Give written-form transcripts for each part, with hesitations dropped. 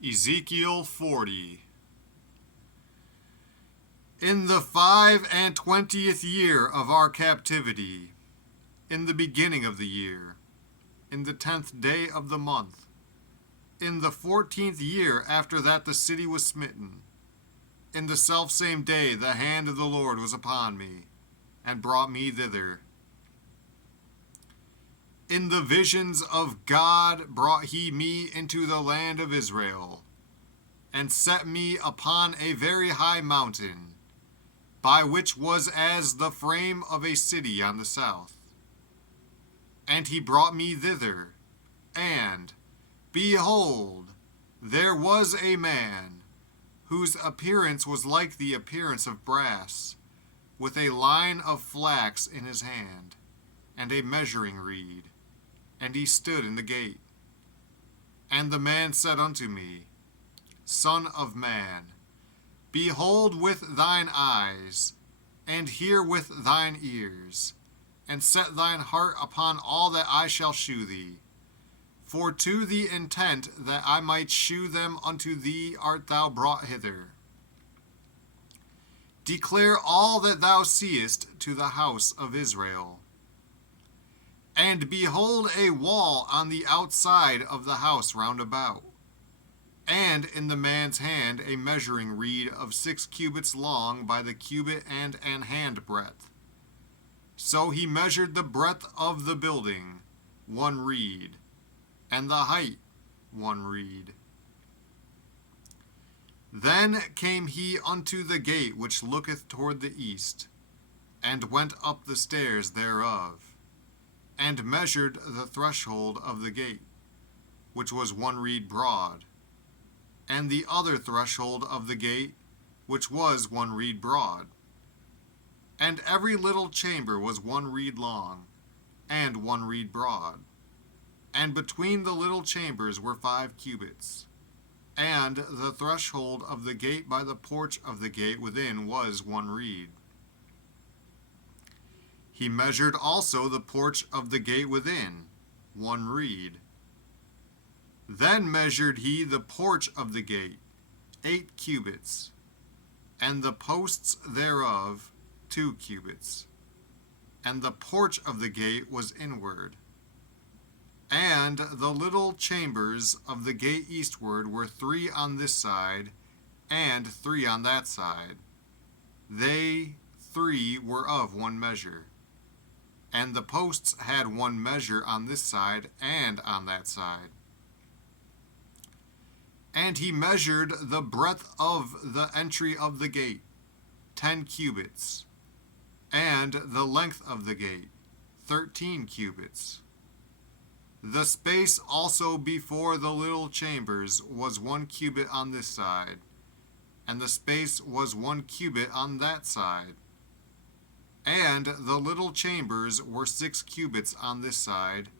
Ezekiel 40. In the 25th year of our captivity, in the beginning of the year, in the 10th day of the month, in the 14th year after that the city was smitten, in the selfsame day the hand of the Lord was upon me, and brought me thither. In the visions of God brought he me into the land of Israel, and set me upon a very high mountain, by which was as the frame of a city on the south. And he brought me thither, and, behold, there was a man, whose appearance was like the appearance of brass, with a line of flax in his hand, and a measuring reed, and he stood in the gate. And the man said unto me, Son of man, behold with thine eyes, and hear with thine ears, and set thine heart upon all that I shall shew thee. For to the intent that I might shew them unto thee art thou brought hither. Declare all that thou seest to the house of Israel. And behold a wall on the outside of the house round about, and in the man's hand a measuring reed of 6 cubits long by the cubit and an hand breadth. So he measured the breadth of the building, 1 reed, and the height 1 reed. Then came he unto the gate which looketh toward the east, and went up the stairs thereof, and measured the threshold of the gate, which was 1 reed broad, and the other threshold of the gate, which was 1 reed broad. And every little chamber was 1 reed long, and 1 reed broad. And between the little chambers were 5 cubits. And the threshold of the gate by the porch of the gate within was 1 reed. He measured also the porch of the gate within, 1 reed. Then measured he the porch of the gate, 8 cubits, and the posts thereof 2 cubits. And the porch of the gate was inward. And the little chambers of the gate eastward were 3 on this side, and 3 on that side. They 3 were of 1 measure. And the posts had 1 measure on this side and on that side. And he measured the breadth of the entry of the gate, 10 cubits, and the length of the gate, 13 cubits. The space also before the little chambers was 1 cubit on this side, and the space was 1 cubit on that side. And the little chambers were 6 cubits on this side,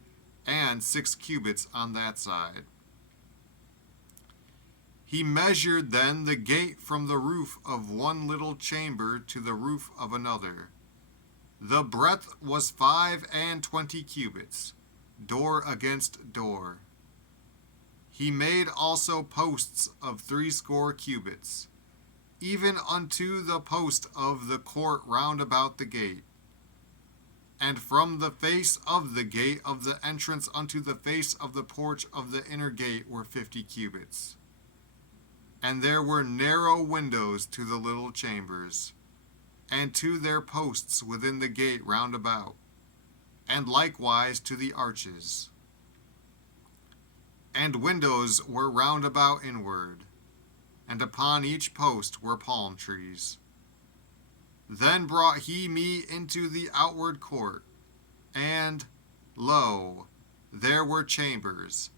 and 6 cubits on that side. He measured then the gate from the roof of 1 little chamber to the roof of another. The breadth was 25 cubits, door against door. He made also posts of 60 cubits, even unto the post of the court round about the gate. And from the face of the gate of the entrance unto the face of the porch of the inner gate were 50 cubits. And there were narrow windows to the little chambers, and to their posts within the gate round about, and likewise to the arches. And windows were round about inward, and upon each post were palm trees. Then brought he me into the outward court, and, lo, there were chambers,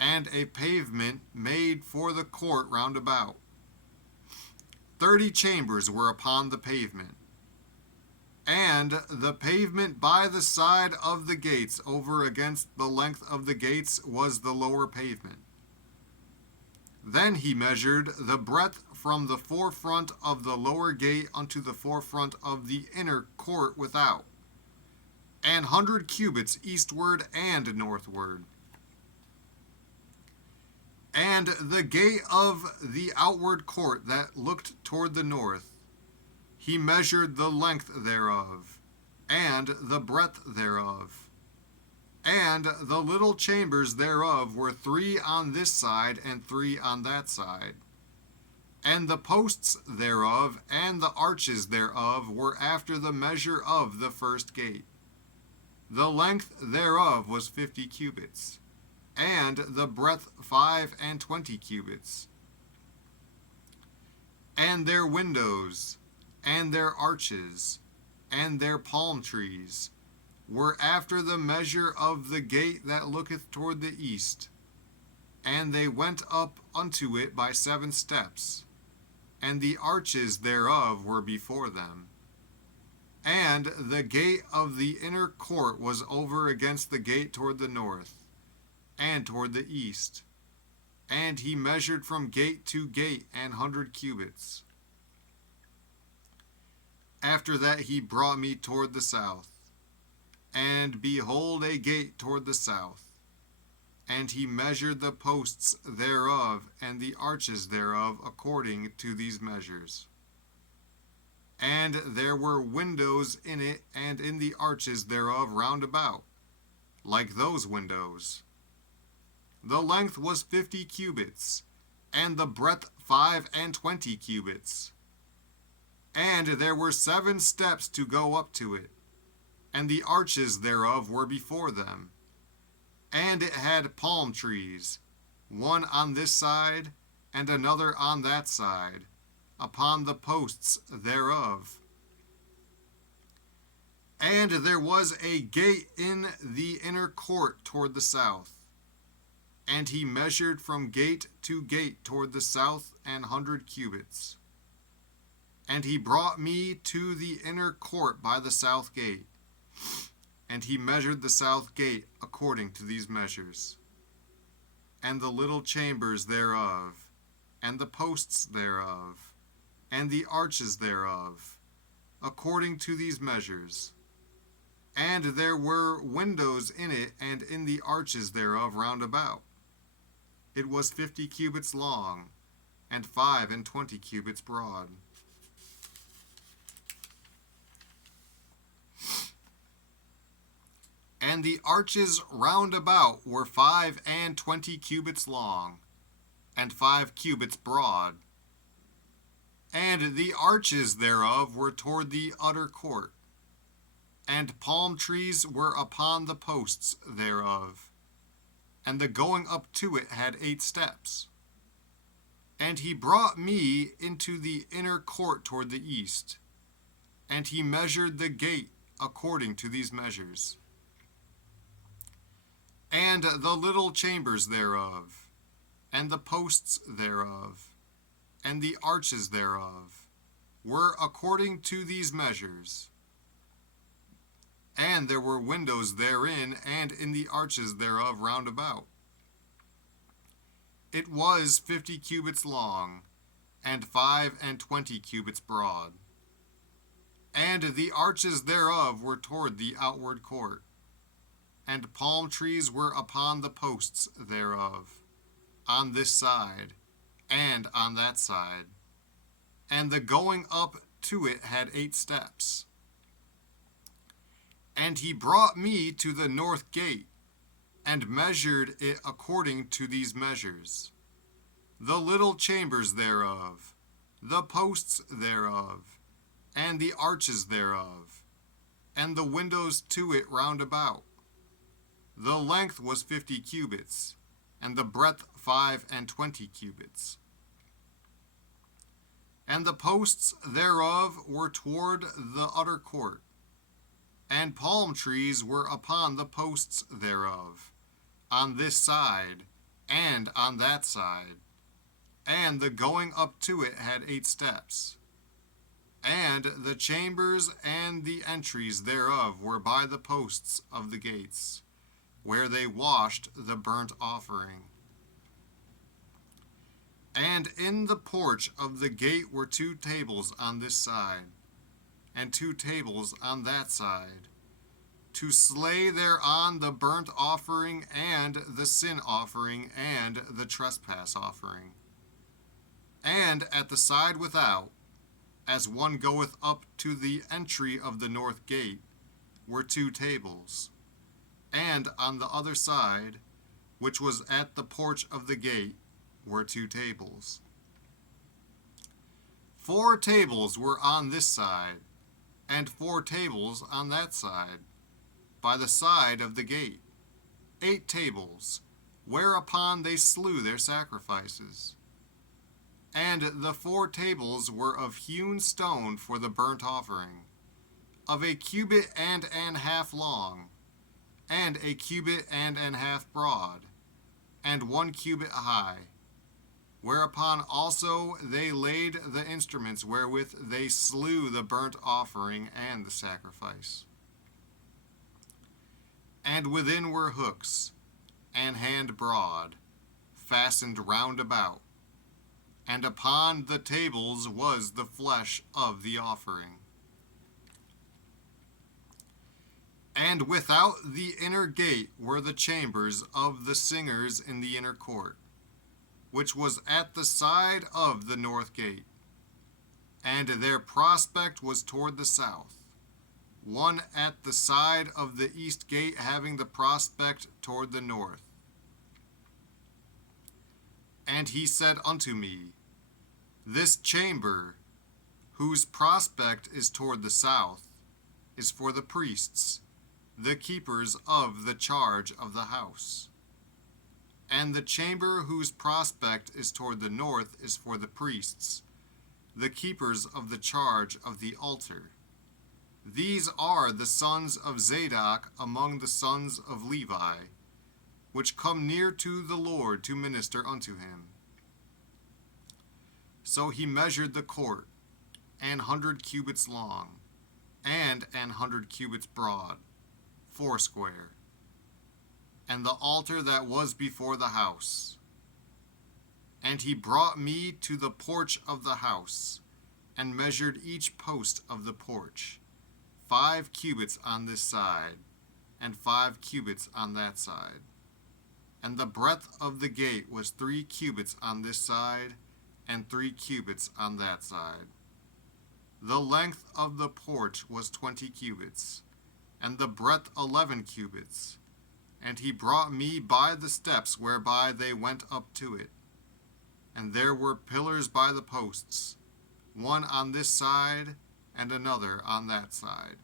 and a pavement made for the court round about. 30 chambers were upon the pavement, and the pavement by the side of the gates over against the length of the gates was the lower pavement. Then he measured the breadth from the forefront of the lower gate unto the forefront of the inner court without, 100 cubits eastward and northward. And the gate of the outward court that looked toward the north, he measured the length thereof, and the breadth thereof. And the little chambers thereof were 3 on this side and 3 on that side. And the posts thereof and the arches thereof were after the measure of the first gate. The length thereof was 50 cubits, and the breadth 25 cubits. And their windows, and their arches, and their palm trees, were after the measure of the gate that looketh toward the east. And they went up unto it by 7 steps, and the arches thereof were before them. And the gate of the inner court was over against the gate toward the north, and toward the east. And he measured from gate to gate 100 cubits. After that he brought me toward the south, and behold a gate toward the south. And he measured the posts thereof and the arches thereof according to these measures. And there were windows in it and in the arches thereof round about, like those windows. The length was 50 cubits, and the breadth 25 cubits. And there were 7 steps to go up to it, and the arches thereof were before them. And it had palm trees, one on this side, and another on that side, upon the posts thereof. And there was a gate in the inner court toward the south. And he measured from gate to gate toward the south 100 cubits. And he brought me to the inner court by the south gate. And he measured the south gate according to these measures. And the little chambers thereof, and the posts thereof, and the arches thereof, according to these measures. And there were windows in it and in the arches thereof round about. It was 50 cubits long, and 25 cubits broad. And the arches round about were 25 cubits long, and 5 cubits broad. And the arches thereof were toward the utter court, and palm trees were upon the posts thereof, and the going up to it had 8 steps. And he brought me into the inner court toward the east, and he measured the gate according to these measures. And the little chambers thereof, and the posts thereof, and the arches thereof, were according to these measures. And there were windows therein and in the arches thereof round about. It was 50 cubits long, and 25 cubits broad. And the arches thereof were toward the outward court, and palm trees were upon the posts thereof, on this side, and on that side. And the going up to it had 8 steps. And he brought me to the north gate, and measured it according to these measures. The little chambers thereof, the posts thereof, and the arches thereof, and the windows to it round about. The length was 50 cubits, and the breadth 25 cubits. And the posts thereof were toward the utter court, and palm trees were upon the posts thereof, on this side and on that side. And the going up to it had 8 steps. And the chambers and the entries thereof were by the posts of the gates, where they washed the burnt offering. And in the porch of the gate were 2 tables on this side, and 2 tables on that side, to slay thereon the burnt offering and the sin offering and the trespass offering. And at the side without, as one goeth up to the entry of the north gate, were 2 tables. And on the other side, which was at the porch of the gate, were 2 tables. 4 tables were on this side, and 4 tables on that side, by the side of the gate. 8 tables, whereupon they slew their sacrifices. And the 4 tables were of hewn stone for the burnt offering, of a cubit and an half long, and a cubit and an half broad, and 1 cubit high. Whereupon also they laid the instruments wherewith they slew the burnt offering and the sacrifice. And within were hooks, an hand broad, fastened round about, and upon the tables was the flesh of the offering. And without the inner gate were the chambers of the singers in the inner court, which was at the side of the north gate. And their prospect was toward the south, one at the side of the east gate having the prospect toward the north. And he said unto me, This chamber, whose prospect is toward the south, is for the priests, the keepers of the charge of the house. And the chamber whose prospect is toward the north is for the priests, the keepers of the charge of the altar. These are the sons of Zadok among the sons of Levi, which come near to the Lord to minister unto him. So he measured the court, 100 cubits long, and 100 cubits broad, 80. And the altar that was before the house. And he brought me to the porch of the house, and measured each post of the porch, 5 cubits on this side, and 5 cubits on that side. And the breadth of the gate was 3 cubits on this side, and 3 cubits on that side. The length of the porch was 20 cubits, and the breadth 11 cubits. And he brought me by the steps whereby they went up to it. And there were pillars by the posts, one on this side and another on that side.